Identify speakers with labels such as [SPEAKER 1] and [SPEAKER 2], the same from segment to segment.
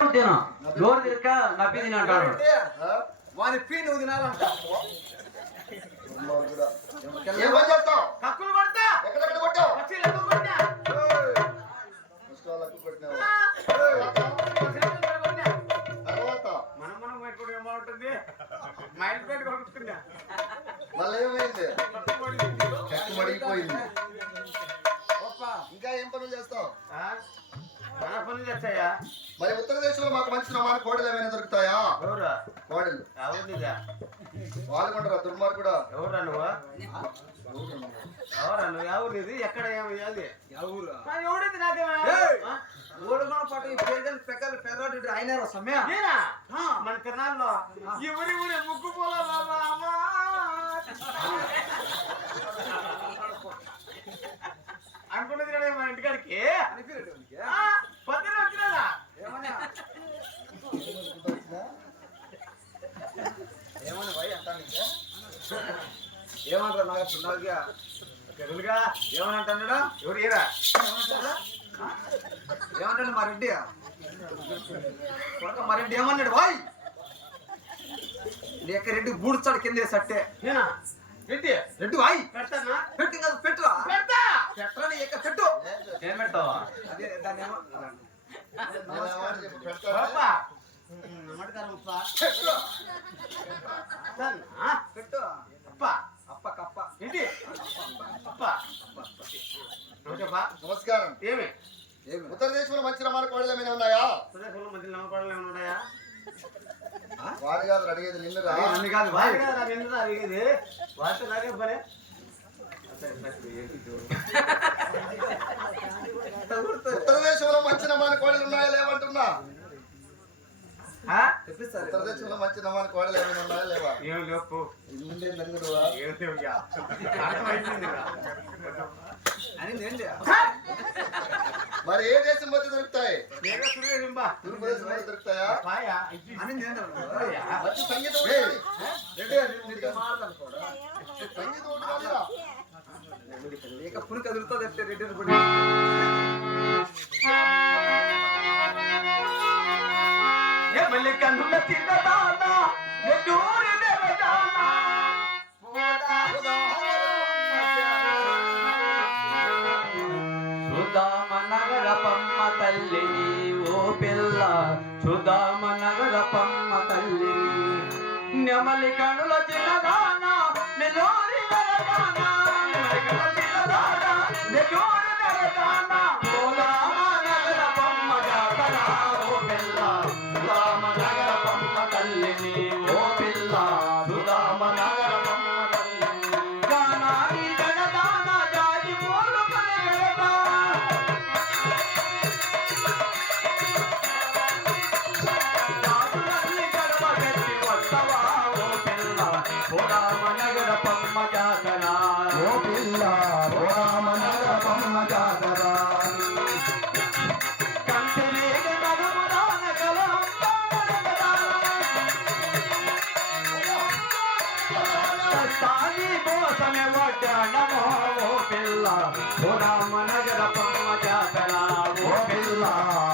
[SPEAKER 1] తిను. నోరు తిరక నప్పి తిని అంటాడు.
[SPEAKER 2] వాని పీ నువ్వు తినాలంట
[SPEAKER 3] ఏం పని చేస్తావు
[SPEAKER 2] కక్కులు కొడతా.
[SPEAKER 3] ఎక్కడెక్కడ కొట్టావు?
[SPEAKER 2] వచ్చి లెక్క కొట్టినా?
[SPEAKER 3] పుస్తకాలకు కొట్టినావు
[SPEAKER 2] వచ్చినప్పుడు కొట్టినా.
[SPEAKER 3] తర్వాత
[SPEAKER 2] మనం మనం పెట్టుకుంటే ఏమవుతుంది మైండ్ పెట్టి కొనుక్కున్నా
[SPEAKER 3] మళ్ళీ ఏమైంది మడిగిపోయింది ఇంకా ఏం పనులు చేస్తావు?
[SPEAKER 2] పనులు చేస్తాయా?
[SPEAKER 3] మరి ఉత్తరదేశంలో మాకు మంచి నమాన కోడలు ఏమైనా దొరుకుతాయా?
[SPEAKER 2] ఎవరా
[SPEAKER 3] కోడలు.
[SPEAKER 2] ఎవరిదిగా
[SPEAKER 3] వాళ్ళు కొంటారా దుర్మార్గుడా?
[SPEAKER 2] ఎవరా నువ్వు? ఎవరా నువ్వు? ఎవరిది ఎక్కడ ఏమయ్యాది
[SPEAKER 4] ఎవరు
[SPEAKER 2] నాకేమో
[SPEAKER 4] పాటు ఈ పేదలు పెక్కలు పెద్దవాడు అయినారు సమయ.
[SPEAKER 2] నేనా? మన తిరణాల్లో ఎవరి ఊరే ముక్కు పోలా అనుకున్నది కదా మా ఇంటికాడికి? ఆ,
[SPEAKER 4] ఏమంటారు నాకు నాలుగా
[SPEAKER 2] తెలుగుగా? ఏమనంటున్నాడు? ఎవరు ఈరా?
[SPEAKER 4] ఏమంటాడు మా రెడ్డి? కొడక మా రెడ్డి ఏమన్నాడు? వాయ్ లేక రెడ్డి బూడుస్తాడు కింద సట్టే.
[SPEAKER 2] నేనా? పెట్టి
[SPEAKER 4] రెడ్డి వాయ్!
[SPEAKER 2] పెడతానా?
[SPEAKER 4] పెట్టు కదా పెట్టురా?
[SPEAKER 2] పెడతా!
[SPEAKER 4] పెట్టరా ఏక పెట్టు!
[SPEAKER 1] ఏం పెడతావా?
[SPEAKER 4] అదే దాన్ని ఏమో
[SPEAKER 3] నేను
[SPEAKER 2] నమ్మడతారు ఉప్ప?
[SPEAKER 4] పెట్టు
[SPEAKER 3] నమస్కారం.
[SPEAKER 2] ఏమి?
[SPEAKER 4] ఏమి?
[SPEAKER 3] ఉత్తరదేశంలో మంచి నమాన కోడలు ఏమైనా ఉన్నాయా?
[SPEAKER 2] సురేష్ మంచి నమ్మకాలు ఏమైనా ఉన్నాయా?
[SPEAKER 3] వాడు కాదు అడిగేది నిన్నురా
[SPEAKER 4] నన్ను కాదు
[SPEAKER 2] కదా నిన్ను అడిగేది వారితో నాకే పనే.
[SPEAKER 3] ఉత్తరదేశంలో మంచి నమాన కోడలు ఉన్నాయా లేవంటున్నా? ఉత్తరదేశంలో మంచి నమాన కోడలు ఏమైనా లేవా?
[SPEAKER 2] ఏం లేపు
[SPEAKER 3] ఇండే నంగుడువా
[SPEAKER 2] ఏం లేవు.
[SPEAKER 4] అని
[SPEAKER 3] మరి ఏ దేశం పోతే దొరుకుతాయి? దొరుకుతాయా?
[SPEAKER 2] పాయ, ఇచ్చి.
[SPEAKER 4] అని నేను
[SPEAKER 3] మంచి సంగీతం సంగీతం
[SPEAKER 4] పుని రెడ్డి
[SPEAKER 2] కన్నుల తిన్నదానా, నెల్లూరి నెరజానా.
[SPEAKER 1] సుధామ నగర పమ్మ తల్లి ఓ పిల్ల సుధామ నగర పమ్మ తల్లి నెమలి కనుల కలాస్తాని కోసమే వడ్డానమో ఓ పిల్ల పురామ నగర పమ్మ జాతర ఓ పిల్ల.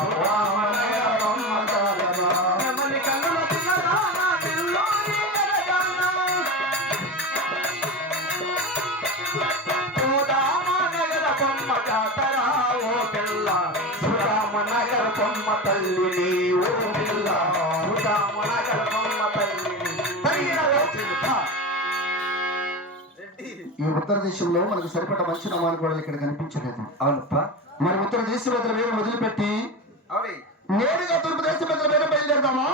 [SPEAKER 1] పురామ నగర పమ్మ జాతర నెమలి కన్నుల పిల్లదాన నిల్లోని నెరజాన సుధామ నగర పమ్మ జాతర ఓ పిల్ల సుధామ నగర పమ్మ తల్లిని ఓ పిల్ల సుధామ నగర
[SPEAKER 3] ఉత్తర దేశంలో మనకు సరిపడ మంచి నమాన కోడలు ఇక్కడ కనిపించలేదు.
[SPEAKER 1] అవునప్ప.
[SPEAKER 3] మరి ఉత్తర దేశం మీద వదిలిపెట్టి నేరుగా తూర్పు దేశం మీద బయలుదేరదామా?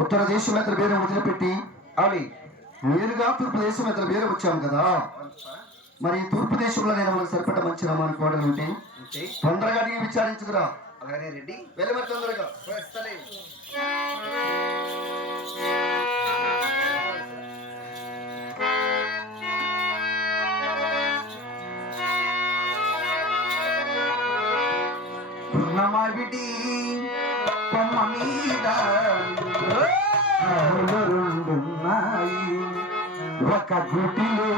[SPEAKER 1] ఉత్తర దేశం
[SPEAKER 3] ఇతర బేరం వదిలిపెట్టి
[SPEAKER 4] అవును
[SPEAKER 3] నేరుగా తూర్పు దేశం ఇతర బేరం వచ్చాం కదా? మరి తూర్పు దేశంలో నేను మనకు సరిపడ్డ మంచి రమాని కోడలు ఉంటే తొందరగా అడిగి విచారించుకురా.
[SPEAKER 5] అలాగనే రెడ్డి
[SPEAKER 3] వెళ్ళి మరి తొందరగా
[SPEAKER 4] కొమ్మ మీద ఒక గుటిలో